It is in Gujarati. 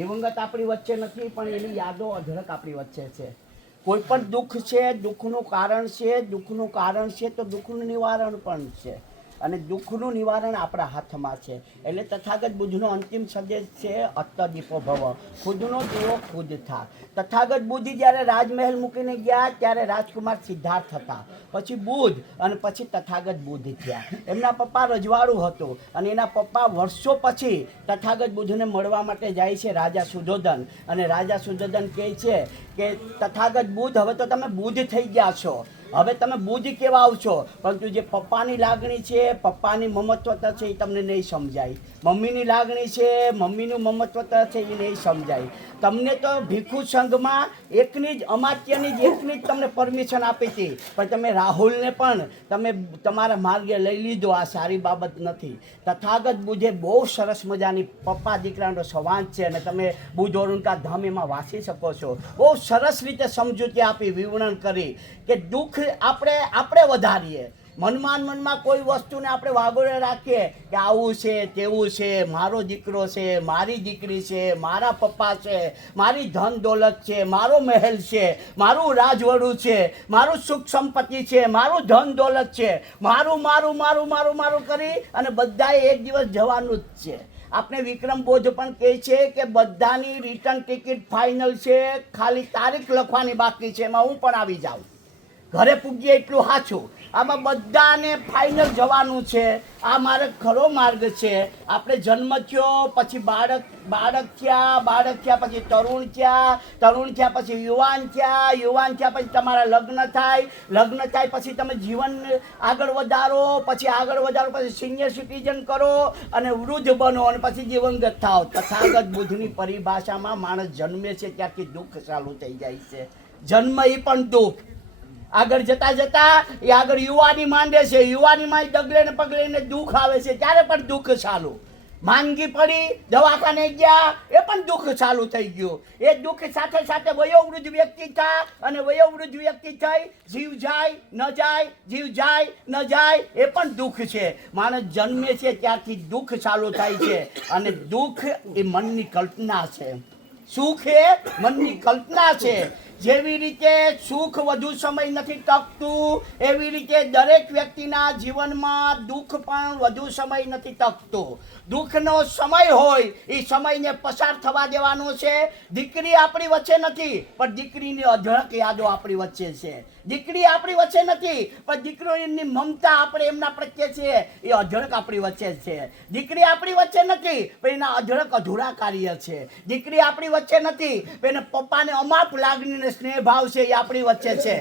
દિવંગત આપણી વચ્ચે નથી, પણ એની યાદો અઢળક આપણી વચ્ચે છે. કોઈ પણ દુઃખ છે, દુઃખનું કારણ છે, દુઃખનું કારણ છે તો દુઃખનું નિવારણ પણ છે, અને દુઃખનું નિવારણ આપણા હાથમાં છે. એટલે તથાગત બુદ્ધનો અંતિમ સંદેશ છે અત્તદીપો ભવ, ખુદનો દીવો ખુદ થા. તથાગત બુદ્ધ જ્યારે રાજમહેલ મૂકીને ગયા ત્યારે રાજકુમાર સિદ્ધાર્થ હતા, પછી બુદ્ધ, અને પછી તથાગત બુદ્ધ થયા. એમના પપ્પા રજવાડું હતું, અને એના પપ્પા વર્ષો પછી તથાગત બુદ્ધને મળવા માટે જાય છે રાજા સુધોધન, અને રાજા સુધોધન કહે છે કે તથાગત બુદ્ધ, હવે તો તમે બુદ્ધ થઈ ગયા છો, હવે તમે બુદ્ધ કેવા આવશો, પરંતુ જે પપ્પાની લાગણી છે, પપ્પાની મમત્વતા છે એ તમને નહીં સમજાય, મમ્મીની લાગણી છે, મમ્મીનું મમત્વતા છે એ નહીં સમજાય. તમને તો ભીખુ સંઘમાં એકની જ અમાત્યની જ એકની જ તમને પરમિશન આપી હતી, પણ તમે રાહુલને પણ તમે તમારા માર્ગે લઈ લીધો. આ સારી બાબત નથી. તથાગત બુદ્ધે બહુ સરસ મજાની પપ્પા દીકરાનો સંવાદ છે, અને તમે બુદ્ધ ઓરુણકા ધામ એમાં વાંચી શકો છો. બહુ સરસ રીતે સમજૂતી આપી, વિવરણ કરી કે દુઃખ આપણે વધારીએ, મનમાં કોઈ વસ્તુને આપણે વાગોળે રાખીએ કે આવું છે, તેવું છે, મારો દીકરો છે, મારી દીકરી છે, મારા પપ્પા છે, મારી ધન દોલત છે, મારો મહેલ છે, મારું રાજવડું છે, મારું સુખ સંપત્તિ છે, મારું ધન દોલત છે, મારું મારું મારું મારું મારું કરી અને બધાએ એક દિવસ જવાનું જ છે. આપણે વિક્રમ બોધ પણ કહે છે કે બધાની રિટર્ન ટિકિટ ફાઇનલ છે, ખાલી તારીખ લખવાની બાકી છે, એમાં હું પણ આવી જાઉં, ઘરે પૂગીએ એટલું સાચું. આમાં બધાને ફાઇનલ જવાનું છે. આ માર્ગ ખરો માર્ગ છે. આપણે જન્મ થયો પછી બાળક થયા પછી તરુણ થયા પછી યુવાન થયા પછી તમારા લગ્ન થાય પછી તમે જીવન આગળ વધારો પછી સિનિયર સિટીઝન કરો અને વૃદ્ધ બનો અને પછી દિવંગત થાવ. તથાગત બુદ્ધની પરિભાષામાં માણસ જન્મે છે ત્યારથી દુઃખ ચાલુ થઈ જાય છે. જન્મ એ પણ દુઃખ, આગળ જતા એ આગળ યુવાની માંડે છે, યુવાનીમાં ડગલે ને પગલે ને દુઃખ આવે છે, ત્યારે પણ દુઃખ ચાલુ. માંદગી પડી, દવાખાને ગયા, એ પણ દુઃખ ચાલુ થઈ ગયું. એ દુઃખ સાથે સાથે વયોવૃદ્ધ વ્યક્તિ થાય, અને વયોવૃદ્ધ વ્યક્તિ થઈ જીવ જાય ન જાય, જીવ જાય ન જાય, એ પણ દુઃખ છે. માણસ જન્મે છે ત્યારથી દુઃખ ચાલુ થાય છે, અને દુઃખ એ મનની કલ્પના છે, સુખ એ મનની કલ્પના છે. જેવી રીતે સુખ વધુ સમય નથી ટકતું, એવી રીતે દરેક વ્યક્તિના જીવનમાં દુઃખ પણ વધુ સમય નથી ટકતું. દુઃખનો સમય હોય એ સમયને પસાર થવા દેવાનો છે. દીકરી આપણી વચ્ચે નથી, પણ દીકરીની અઢળક યાદો આપણી વચ્ચે છે. દીકરી આપણી વચ્ચે નથી, પણ દીકરીની મમતા આપણે એમના પ્રત્યે છે, એ અઢળક આપણી વચ્ચે છે. દીકરી આપણી વચ્ચે નથી, પણ એના અઢળક અધૂરા કાર્ય છે. દીકરી આપણી વચ્ચે નથી, પણ એને પપ્પાને અમાપ લાગણીને સ્નેહ ભાવ છે, એ આપણી વચ્ચે છે.